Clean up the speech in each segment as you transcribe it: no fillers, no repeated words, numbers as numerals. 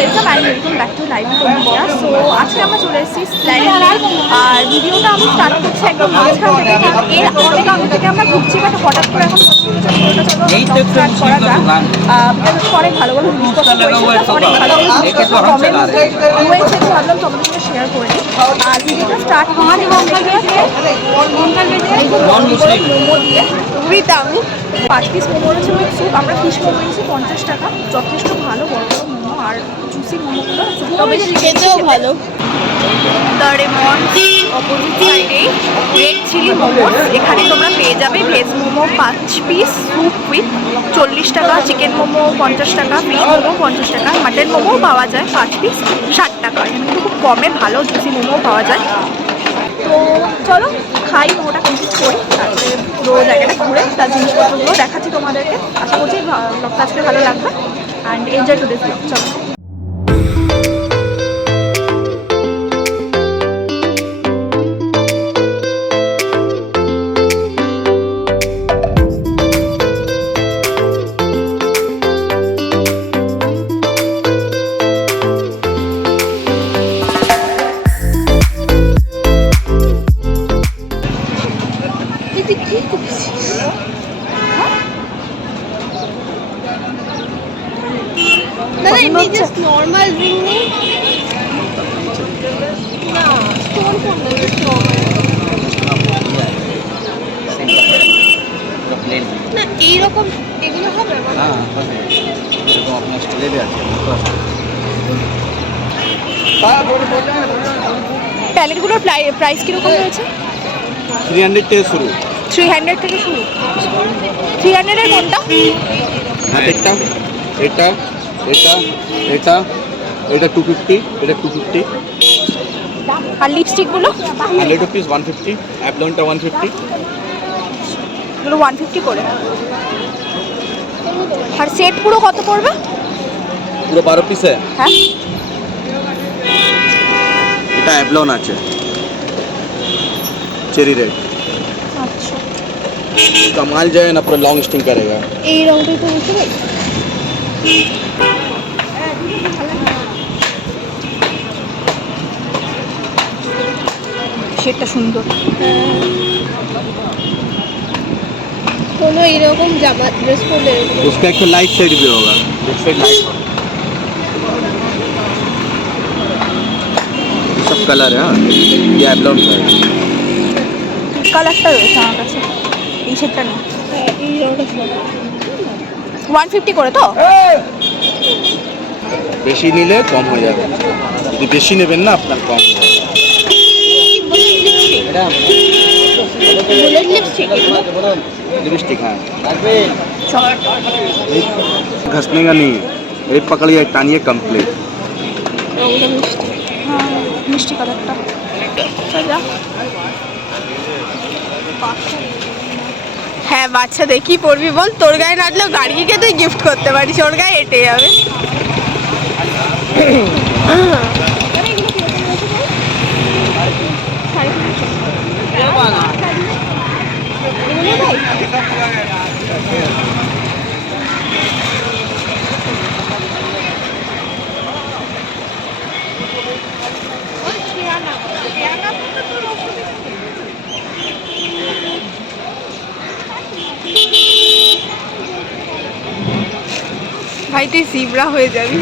Welcome and welcome back to live India. So আজকে আমরা চলে এসেছি স্প্ল্যানেডে, আর ভিডিওটা আমি স্টার্ট করছি একদম মাঝখান থেকে, কারণ এর অনেক আগে থেকে আমরা ঘুরছি, বাট হঠাৎ করে এখন ভিডিওটা চলো স্টার্ট করা যাক। বিকজ হচ্ছে অনেক ভালো ভালো জিনিসপত্র রয়েছে, অনেক ভালো ভালো জিনিসপত্র কমের মধ্যে রয়েছে, তো ভাবলাম তোমাদের সাথে শেয়ার করে নিই। আর ভিডিওটা স্টার্ট করছি মোমো দিয়ে উইথ আমি 5 পিস মোমো রয়েছে উইথ স্যুপ। আমরা ফিশ মোমো নিয়েছি 50 টাকা, যথেষ্ট ভালো বড় বড় মোমো, আর জুসি মোমোগুলো তবে খেতেও ভালো। দ্য রেমন্ড অপোজিট সাইডে রেড চিলি মোমো, এখানে তোমরা পেয়ে যাবে veg momo 5 piece, soup with 40 টাকা, চিকেন মোমো 50 টাকা, ফিশ মোমো 50 টাকা, মাটন মোমো পাওয়া যায় 5 পিস 60 টাকা। এখানে কিন্তু খুব কমে ভালো জুসি মোমো পাওয়া যায়। তো চলো খাই, মোমোটা কমপ্লিট করি, তারপরে পুরো জায়গাটা ঘুরে তার জিনিসপত্রগুলো দেখাচ্ছি তোমাদেরকে। আশা করছি ব্লগটা আজকে ভালো লাগবে and enjoy to this blog. চলো। নর্মাল রিং নেই না, স্টোন করলে না এইরকম এগুলো হবে না। আপনার স্টাইলে আছে প্যালেটগুলোর প্রাইস কীরকম রয়েছে? 300 থেকে শুরু। 300 থেকে শুরু। 300-এর কোনটা? হ্যাঁ, এটা এটা এটা এটা এটা 250, এটা 250। আর লিপস্টিকগুলো? 100 রুপিস 150, অ্যাপলনটা 150। এগুলো 150 করে। আর সেট পুরো কত পড়বে? পুরো 12 পিসে। হ্যাঁ, এটা অ্যাপলন আছে চেरी रेड। আচ্ছা, कमाल जो है ना पूरा लॉन्ग स्टिंग करेगा। এই রংটাই তো বুঝতে পারি। সেটা সুন্দর। কোনো এরকম জামা ড্রেস পরলে उसका एक लाइट शेड भी होगा, इससे लाइट सब कलर है। ये एप्लॉन का है। কালারটা রয়েছে আমার কাছে, এই সেটটা নেই। এই রংটা 150 করে তো? বেশি নিলে কম হয়ে যাবে, যদি বেশি নেবেন না আপনার কম হয়ে যাবে। বুলেট লিপস্টিক लिपस्टिक हाँ, घसने का नहीं है, एक पकड़िए टानिए कंप्लीट। রংটা মিষ্টি। হ্যাঁ, মিষ্টি কালারটা। হ্যাঁ, বাচ্চাদের কি পরবি বল? তোর গায়ে নাচলেও গাড়িকে তুই গিফট করতে পারিস, ওর গায়ে এটে যাবে। ভাই তুই জিব্রা হয়ে যাবি।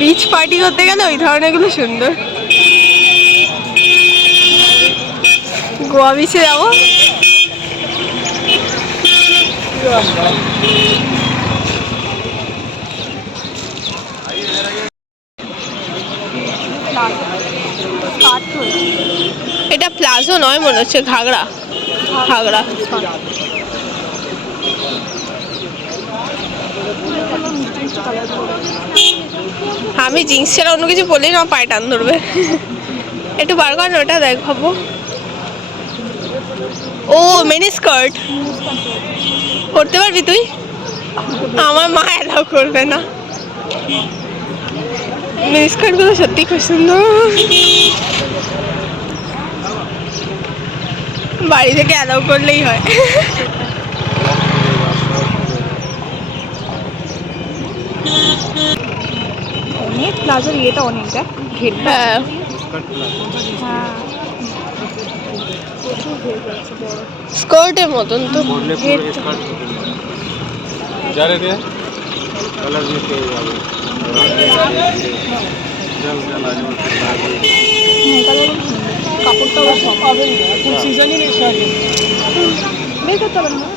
বিচ পার্টি করতে গেলে ওই ধরনের গুলো সুন্দর। গোয়া বিচে যাবো। এটা প্লাজো নয়, মনে হচ্ছে ঘাগরা। ঘাগরা আমি জিন্স ছাড়া অন্য কিছু বললেই না পায়ে টান ধরবে। একটু বার কর না, ওটা দেখাবো। ও মিনি স্কার্ট পরতে পারবি তুই? আমার মা এলাও করবে না। মিনি স্কার্টগুলো সত্যি খুব সুন্দর। বাড়ি থেকে অ্যালাউ করলেই হয়। প্লাজোর ইয়েটা অনেক দেখ ঘেরটা। হ্যাঁ হ্যাঁ প্রচুর ঘের করেছে বড়। স্কার্টের মতন তো। जा रहे थे कलर भी के কাপড়টাও হবে সিজনই বেশি হবে। বের করতে পারবো না।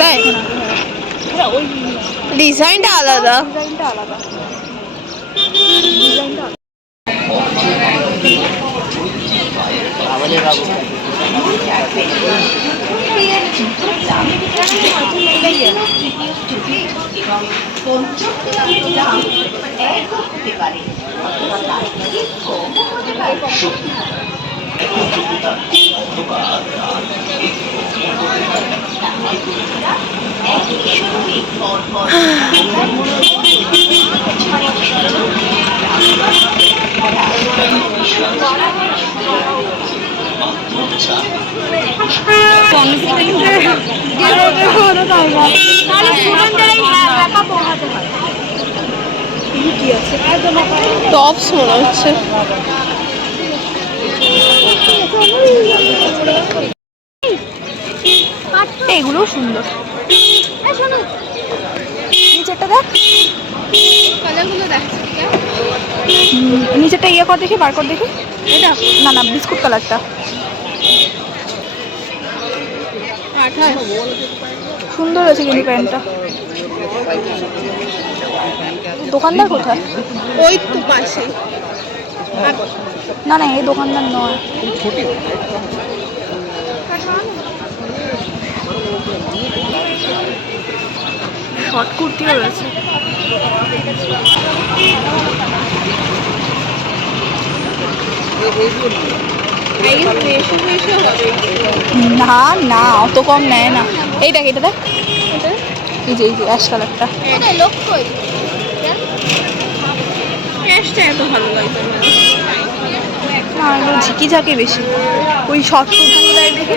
তাই হ্যাঁ ওই ডিজাইনটা আলাদা। ডিজাইনটা আলাদা। ডিজাইনটা আলাদা। কি আছে টপস মনে হচ্ছে। এগুলো সুন্দর। নিচেরটা দেখ, নিচেরটা ইয়ে কর দেখি, বার কর দেখি। এটা না না বিস্কুট কালারটা সুন্দর আছে কিন্তু প্যান্টটা। দোকানদার কোথায়? ওই তো পাশে। না না এই দোকানদার নয়। শর্ট কুর্তিও রয়েছে। না না অত কম নেয় না। এই দেখ এটা দেখ, এই যে অ্যাশ কালারটা। এত ভালো লাগবে না এগুলো ঝিকি ঝাঁকি বেশি। ওই শর্ট কুর্তিগুলো দেখ দেখি।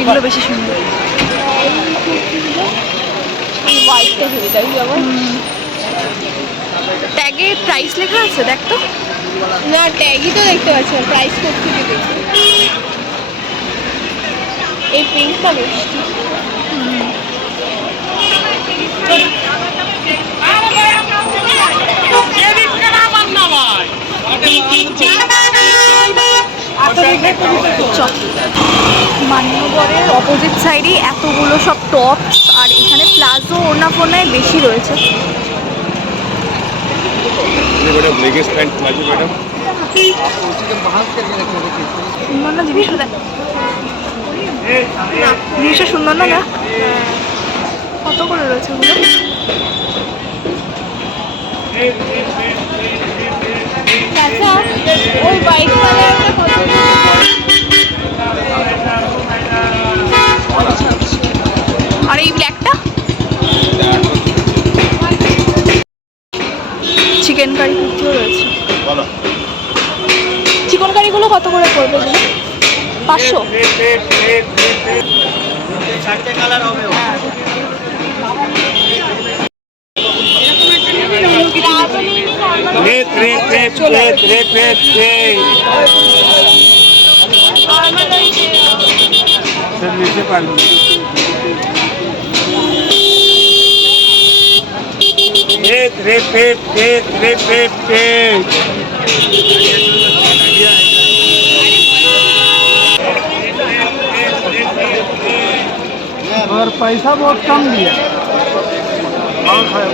এগুলো বেশি সুন্দর। হোয়াইটটা হেভি লাগবে আমার। ট্যাগে প্রাইস লেখা আছে দেখ তো। না ট্যাগই তো দেখতে পাচ্ছি না, প্রাইস করতে দেখি। এই পিঙ্কটা মিষ্টি। মান্যবরের অপোজিট সাইডে এতগুলো সব টপ আর এখানে প্লাজো ওড়না ফোনায় বেশি রয়েছে। সুন্দর না জিনিসটা দেখ, জিনিসটা সুন্দর না দেখ কত করে রয়েছে ওগুলো। আচ্ছা ওই হোয়াইট কালারটা কত? আর এই ব্ল্যাকটা চিকেন কারি কুর্তিও রয়েছে। চিকেন কারিগুলো কত করে পড়বে এগুলো? 500। और पैसा बहुत कम दिया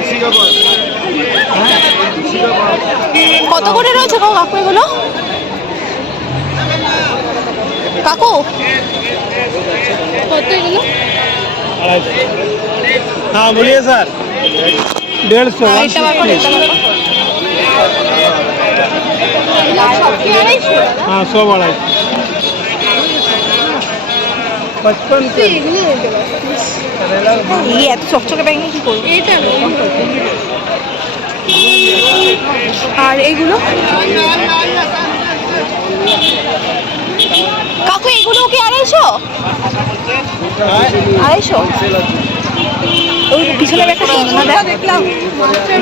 उसी का बात उसी का बात কত করে রয়েছে গো কাকু এগুলো? কাকু কত এগুলো? हाँ बोलिए सर 150 এটা বার করে, এটা বার করে। हाँ 100 वाला 55 के এই এত চকচকে ব্যাগ নিয়ে কি করবো? এটা আর এইগুলো কাকু, এগুলো কি 250? ওই পিছনে একটা সুন্দর না দেখলাম,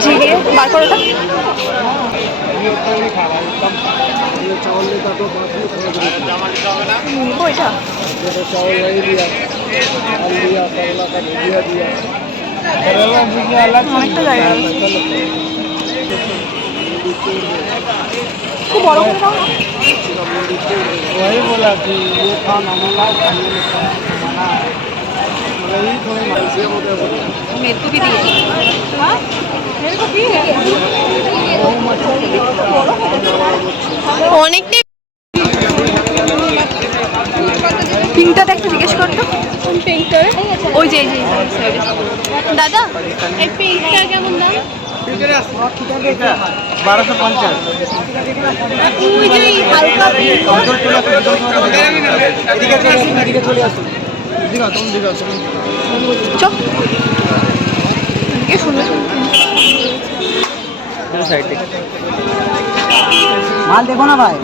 ঝিঙে বার করে ওটা। ওইটা অনেকটা জায়গা আছে। একটু বড় করে দাও না। वही बोला कि ये खाना मला मेरे को भी दिए। हाँ मेरे को भी है। অনেকটাই। পিঙ্কটা দেখতে জিজ্ঞেস করতো। পিঙ্কটা ওই যে দাদা, এই পিঙ্কটা কেমন দাম? 1250 ওই যে হালকা এদিকে চলে আসুন দিঘা তুমি দিঘা চ কি সুন্দর সাইড থেকে মাল দেখো না ভাই।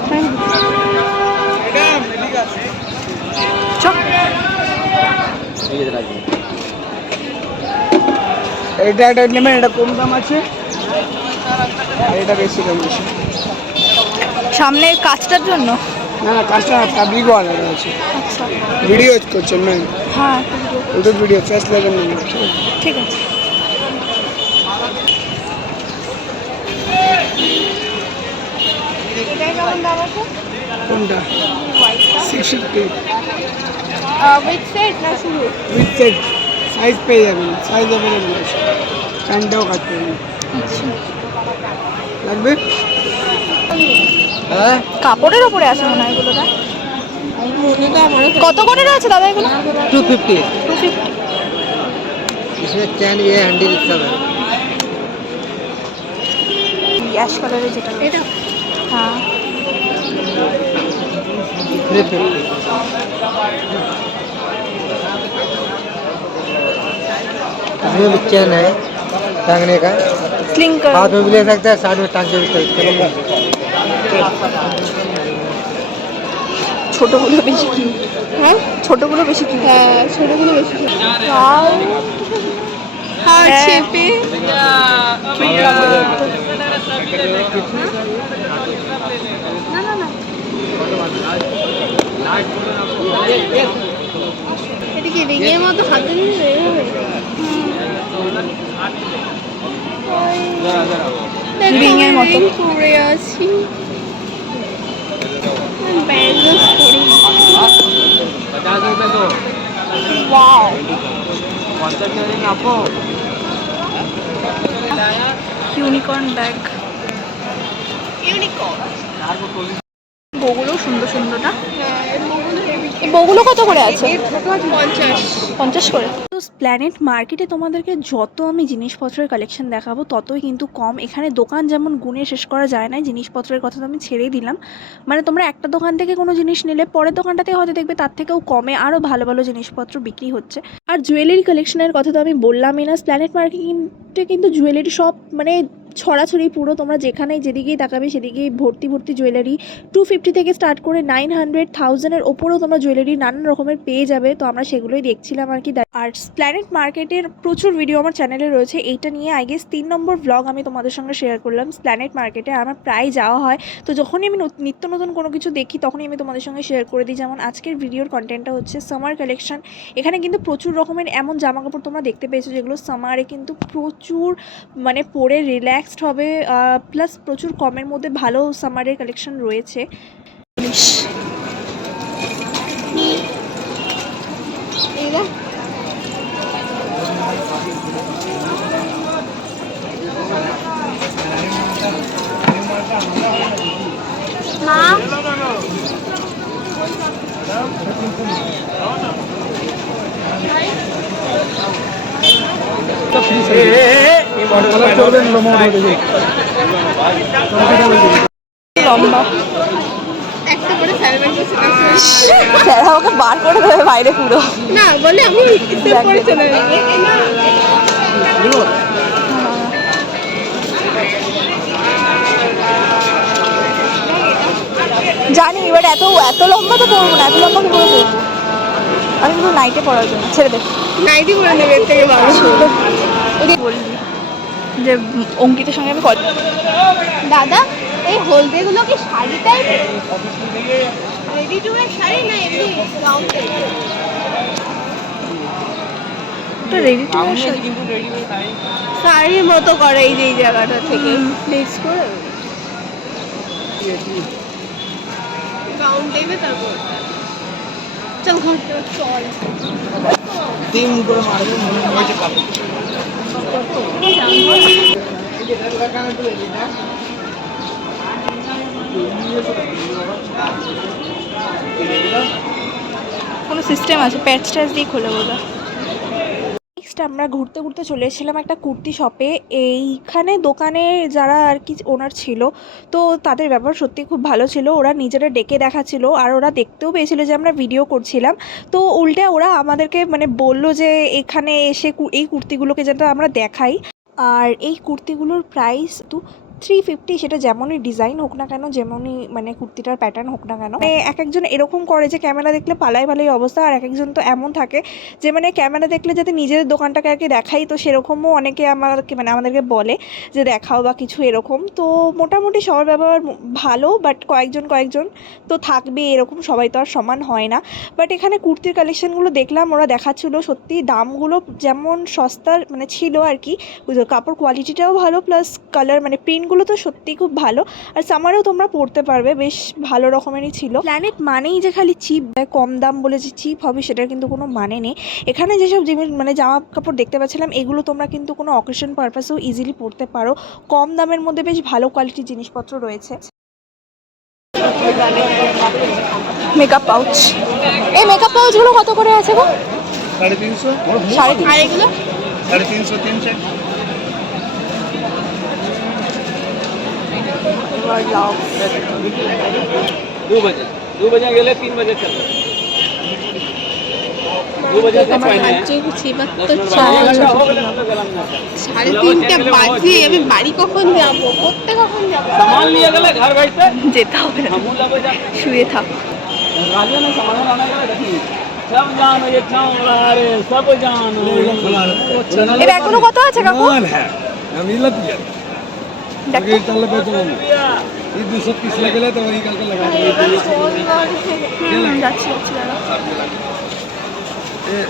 চ এটা এটা নেবেন, এটা কম দাম আছে, এটা বেশি দাম বেশি। সামনের কাজটার জন্য। না না, কাজটা পাবলিক ওয়ালা আছে। আচ্ছা ভিডিও করছেন না? হ্যাঁ ওটা ভিডিও ফেস লেভেল নেবেন। ঠিক আছে। কোনটা? 650 উইথ সেট না শুরু? উইথ সেট, সাইজ পেয়ে যাবেন, সাইজ অ্যাভেলেবেল আছে, প্যান্টটাও কাটতে পারবেন। আচ্ছা লাগবে? হ্যাঁ কাপড়ের ওপরে আছে মনে হয় এগুলো। কত করে আছে দাদা এগুলো? 250 250। इसमें चैन भी है, हैंडल सब है। অ্যাশ কালারের যেটা এটা, হ্যাঁ 350 इसमें भी चैन है टांगने का, स्लिंग हाथ में भी ले सकते हैं, साइड में टांग के भी सकते हैं। ছোটগুলো বেশি কিউট। হ্যাঁ ছোটগুলো বেশি কিউট। হ্যাঁ, ছোটগুলো বেশি ওয়াও হার্ট শেপে। না না না এটা কি রিংয়ের মতো হাতে নিয়ে রিংয়ের মতো পরে আছি। ব্যাঙ্গলস পরি। Wow unicorn bag. ইউনিকর্ন। বউগুলো সুন্দর সুন্দর না? এই বউগুলো কত করে আছে? 50 করে। তো প্ল্যানেট মার্কেটে তোমাদেরকে যত আমি জিনিসপত্রের কালেকশন দেখাবো ততই কিন্তু কম। এখানে দোকান যেমন গুণে শেষ করা যায় না, জিনিসপত্রের কথা তো আমি ছেড়েই দিলাম। মানে তোমরা একটা দোকান থেকে কোনো জিনিস নিলে পরের দোকানটাতে হয়তো দেখবে তার থেকেও কমে আরও ভালো ভালো জিনিসপত্র বিক্রি হচ্ছে। আর জুয়েলারি কালেকশনের কথা তো আমি বললামই না। প্ল্যানেট মার্কেটে কিন্তু জুয়েলারি সব মানে ছড়াছড়ি পুরো, তোমরা যেখানেই যেদিকেই তাকাবে সেদিকেই ভর্তি ভর্তি জুয়েলারি। 250 থেকে স্টার্ট করে 900, 1000-এর ওপরেও তোমরা জুয়েলারি নানান রকমের পেয়ে যাবে। তো আমরা সেগুলোই দেখছিলাম আর কি। আর প্ল্যানেট মার্কেটের প্রচুর ভিডিও আমার চ্যানেলে রয়েছে। এইটা নিয়ে আই গেস 3 নম্বর ব্লগ আমি তোমাদের সঙ্গে শেয়ার করলাম। প্ল্যানেট মার্কেটে আমার প্রায় যাওয়া হয়, তো যখনই আমি নিত্য নতুন কোনো কিছু দেখি তখনই আমি তোমাদের সঙ্গে শেয়ার করে দিই। যেমন আজকের ভিডিওর কন্টেন্টটা হচ্ছে সামার কালেকশন। এখানে কিন্তু প্রচুর রকমের এমন জামা কাপড় তোমরা দেখতে পেয়েছো যেগুলো সামারে কিন্তু প্রচুর মানে পরে রিল্যাক্সড হবে, প্লাস প্রচুর কমের মধ্যে ভালো সামারের কালেকশন রয়েছে। লম্বা একটা করে সার্ভেন্ট স্যারা আমাকে বার করে দেবে বাইরে পুরো। না বলে আমি পরে চলে যাবো। জানি, এবার এত এত লম্বা তো পরবো না, এত লম্বা কি করে পরবো, আমি শুধু নাইটে পরার জন্য। ছেড়ে দে, নাইটি করে নেবে এর থেকে ভালো। ওদের বলবি যে অঙ্কিতের সঙ্গে আমি কথা। দাদা এই হলদেগুলো কি শাড়ি টাইপের? রেডি টু ওয়্যার শাড়ি না এমনি গাউন টাইপের? রেডি টু শাড়ির মতো করে এই যে এই জায়গাটা থেকে প্লেটস করে গাউন টাইপের। তারপর চল ঘরটা চল। তিন করে মারবে মনে হয়েছে কালো কোনো সিস্টেম আছে, প্যাচ ট্যাচ দিয়ে খোলে বোঝা। নেক্সট আমরা ঘুরতে ঘুরতে চলে এসেছিলাম একটা কুর্তি শপে। এইখানে দোকানে যারা আর কি ওনার ছিল, তো তাদের ব্যবহার সত্যি খুব ভালো ছিল। ওরা নিজেরা ডেকে দেখাচ্ছিল, আর ওরা দেখতেও পেয়েছিল যে আমরা ভিডিও করছিলাম। তো উল্টে ওরা আমাদেরকে মানে বললো যে এখানে এসে এই কুর্তিগুলোকে যাতে আমরা দেখাই। আর এই কুর্তিগুলোর প্রাইস তো 350, সেটা যেমনই ডিজাইন হোক না কেন, যেমনই মানে কুর্তিটার প্যাটার্ন হোক না কেন। মানে এক একজন এরকম করে যে ক্যামেরা দেখলে পালাই অবস্থা, আর এক একজন তো এমন থাকে যে মানে ক্যামেরা দেখলে যাতে নিজেদের দোকানটাকে আর কি দেখাই, তো সেরকমও অনেকে আমাদেরকে বলে যে দেখাও বা কিছু এরকম। তো মোটামুটি সবার ব্যবহার ভালো, বাট কয়েকজন তো থাকবে এরকম, সবাই তো আর সমান হয় না। বাট এখানে কুর্তির কালেকশানগুলো দেখলাম, ওরা দেখাচ্ছিলো সত্যি দামগুলো যেমন সস্তার মানে ছিল আর কি, কাপড় কোয়ালিটিটাও ভালো, প্লাস কালার মানে প্রিন্টগুলো তো সত্যিই খুব ভালো। আর সামারেও তোমরা পরতে পারবে, বেশ ভালো রকমেরই ছিল। প্ল্যানেট মানেই যে খালি চিপ, কম দাম বলে যে চিপ হবে সেটার কিন্তু কোনো মানে নেই। এখানে যেসব জিনিস মানে জামা কাপড় দেখতে পাচ্ছিলাম, এগুলো তোমরা কিন্তু কোনো অকেশন পারপাসেও ইজিলি পরতে পারো। কম দামের মধ্যে বেশ ভালো কোয়ালিটির জিনিসপত্র রয়েছে। মেকআপ পাউচ, এই মেকআপ পাউচগুলো কত করে আছে গো? 350 350। আর এগুলো 350 300 दो बजे गेले 3 बजे चल 2 बजे से पहले সাড়ে 3টা বাজে, আমি বাড়ি কখন যাবো, করতে কখন যাবো? सामान लिए गेले घर बैठते যেতে হবে না, हम लगे जा শুয়ে থাক। राजा ने सामान लाना गेले देखी सब जान ये छाव रे सब जान এই ব্যাগগুলো কত আছে কাকু? है हम इला दिया দেখো ये चल पे चलो ये 230 लगेला तो वही करके लगा যাচ্ছি দাদা।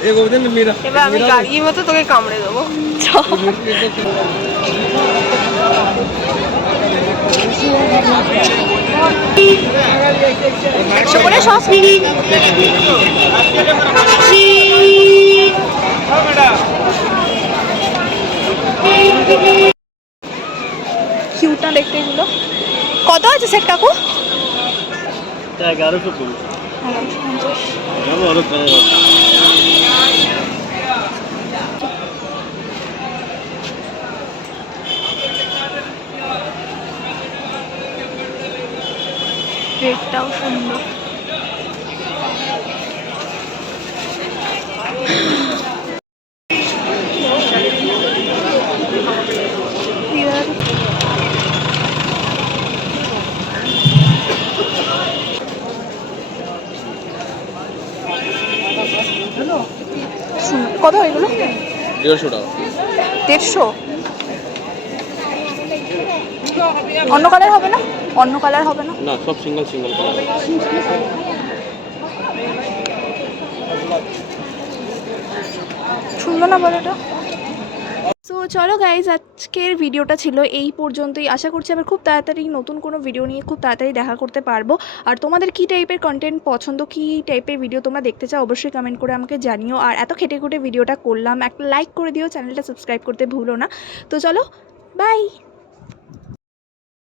एगो दिन मेरा এবার আমি গাড়ির মতো তোকে কামড়ে দেবো। করে সব কিউট না দেখতে এগুলো। কত আছে সেট কাকু? 1150 রেটটাও সুন্দর। কত এগুলো? 150 টাকা। 150? অন্য কালার হবে না? অন্য কালার হবে না? না, সব সিঙ্গেল কালার। সুন্দর না বলো এটা? সো চলো গাইজ, আজকের ভিডিওটা ছিল এই পর্যন্তই। আশা করছি আবার খুব তাড়াতাড়ি নতুন কোনো ভিডিও নিয়ে খুব তাড়াতাড়ি দেখা করতে পারবো। আর তোমাদের কী টাইপের কন্টেন্ট পছন্দ, কী টাইপের ভিডিও তোমরা দেখতে চাও, অবশ্যই কমেন্ট করে আমাকে জানিও। আর এত খেটে খুঁটে ভিডিওটা করলাম, একটা লাইক করে দিও, চ্যানেলটা সাবস্ক্রাইব করতে ভুলো না। তো চলো, বাই।